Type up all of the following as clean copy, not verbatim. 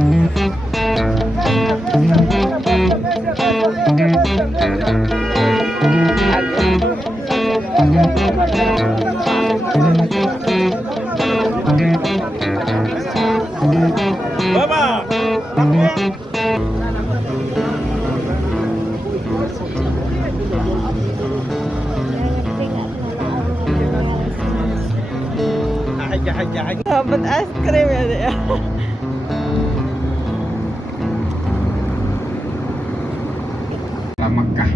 Bapak, Dapat es krim ya, Dek, ya. Mekah.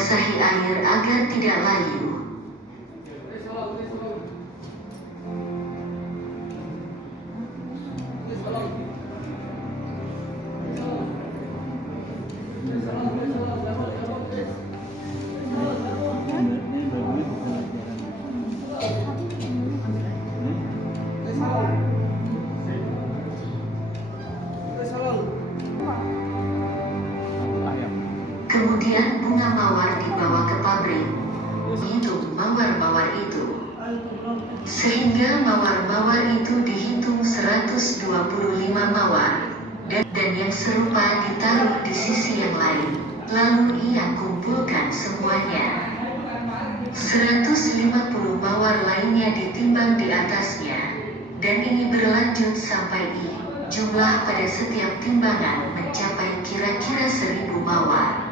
Basahi air agar tidak layu. Kemudian bunga mawar dibawa ke pabrik. Hitung mawar-mawar itu. Sehingga mawar-mawar itu dihitung 125 mawar. Dan yang serupa ditaruh di sisi yang lain. Lalu ia kumpulkan semuanya. 150 mawar lainnya ditimbang di atasnya. Dan ini berlanjut sampai jumlah pada setiap timbangan mencapai kira-kira 1000 mawar.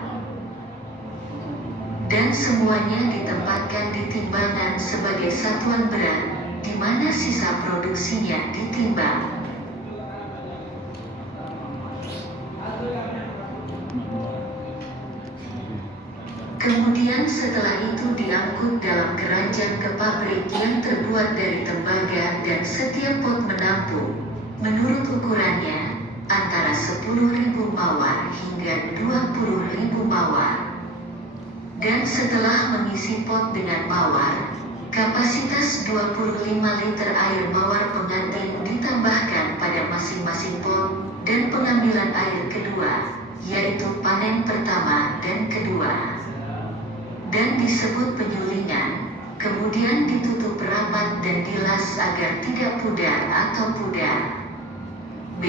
Dan semuanya ditempatkan di timbangan sebagai satuan berat, di mana sisa produksinya ditimbang. Kemudian setelah itu diangkut dalam keranjang ke pabrik yang terbuat dari tembaga dan setiap pot menampung, menurut ukurannya, antara 10.000 mawar hingga 20.000 mawar. Dan setelah mengisi pot dengan mawar, kapasitas 25 liter air mawar pengantin ditambahkan pada masing-masing pot, dan pengambilan air kedua, yaitu panen pertama dan kedua. Dan disebut penyulingan, kemudian ditutup rapat dan dilas agar tidak pudar atau pudar. B.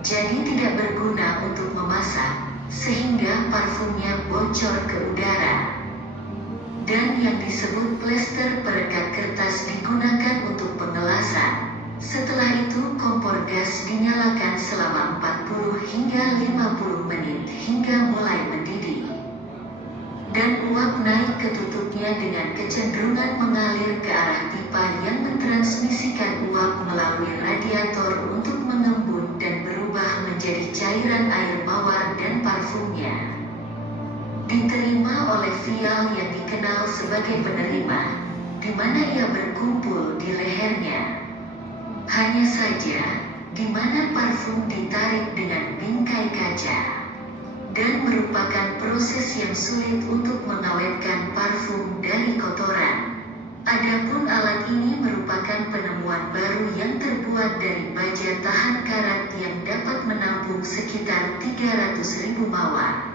Jadi tidak berguna untuk memasak, sehingga parfumnya bocor ke udara. Dan yang disebut plester perekat kertas digunakan untuk pengelasan. Setelah itu kompor gas dinyalakan selama 40 hingga 50 menit hingga mulai mendidih. Dan uap naik ke tutupnya dengan kecenderungan mengalir ke arah pipa yang mentransmisikan uap melalui radiator untuk mengembun dan berubah menjadi cairan air mawar dan parfumnya. Diterima oleh vial yang dikenal sebagai penerima, di mana ia berkumpul di lehernya. Hanya saja, di mana parfum ditarik dengan bingkai kaca. Dan merupakan proses yang sulit untuk mengawetkan parfum dari kotoran. Adapun alat ini merupakan penemuan baru yang terbuat dari baja tahan karat yang dapat menampung sekitar 300.000 mawar.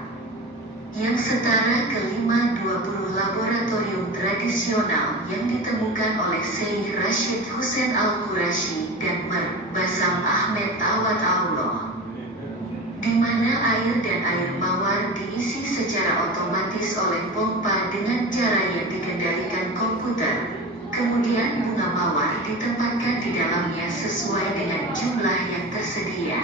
Yang setara ke 520 laboratorium tradisional yang ditemukan oleh Syekh Rashid Hussein Al-Qurashi dan Mer. Basam Ahmed Awad Allah. Di mana air dan air mawar diisi secara otomatis oleh pompa dengan cara yang dikendalikan komputer. Kemudian bunga mawar ditempatkan di dalamnya sesuai dengan jumlah yang tersedia.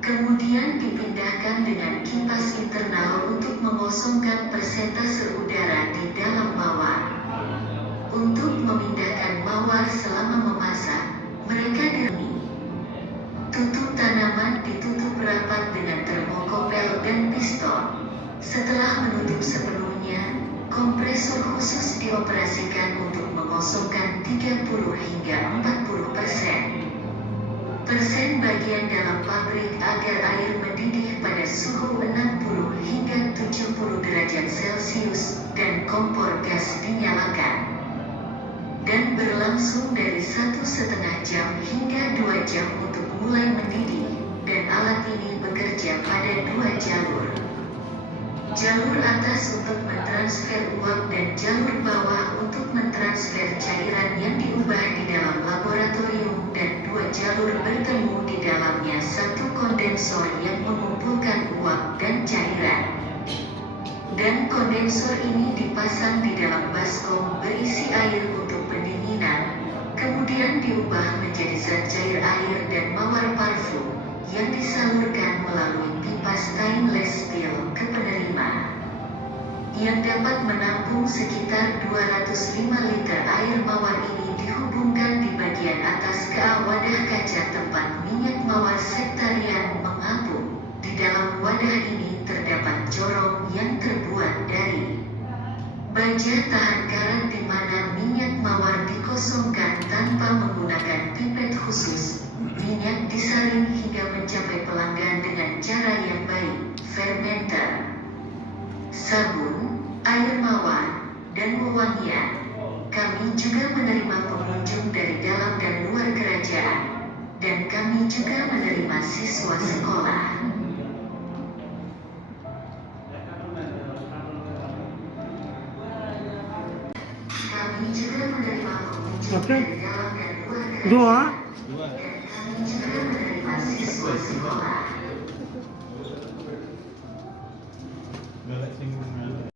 Kemudian dipindahkan dengan kipas internal untuk mengosongkan persentase udara di dalam mawar. Untuk memindahkan mawar selama memasak, mereka tutup tanaman ditutup rapat dengan termokopel dan pistol. Setelah menutup sepenuhnya, Kompresor khusus dioperasikan untuk mengosongkan 30 hingga 40% bagian dalam pabrik agar air mendidih pada suhu 60 hingga 70 derajat Celcius dan kompor gas dinyalakan. Dan berlangsung dari 1,5 jam hingga 2 jam untuk mulai mendidih, dan alat ini bekerja pada 2 jalur. Jalur atas untuk mentransfer uap dan jalur bawah untuk mentransfer cairan yang diubah di dalam laboratorium, dan 2 jalur bertemu di dalamnya satu kondensor yang mengumpulkan uap dan cairan. Dan kondensor ini dipasang di dalam baskom berisi air untuk pendinginan, kemudian diubah menjadi zat cair air dan mawar parfum yang disalurkan melalui pipa stainless steel ke penerima, yang dapat menampung sekitar 205 liter air. Mawar ini dihubungkan di bagian atas ke wadah kaca tempat minyak mawar sektarian mengapung. Di dalam wadah ini terdapat corong yang terbuat dari baja tahan karat di mana minyak mawar dikosongkan tanpa menggunakan pipet khusus. Minyak disaring hingga mencapai pelanggan dengan cara yang baik, fermenter, sabun, air mawar, dan wewangian. Kami juga menerima pengunjung dari dalam dan luar kerajaan, dan kami juga menerima siswa sekolah. Kami juga menerima pengunjung dari dalam dan luar kerajaan. Kami juga menerima siswa sekolah.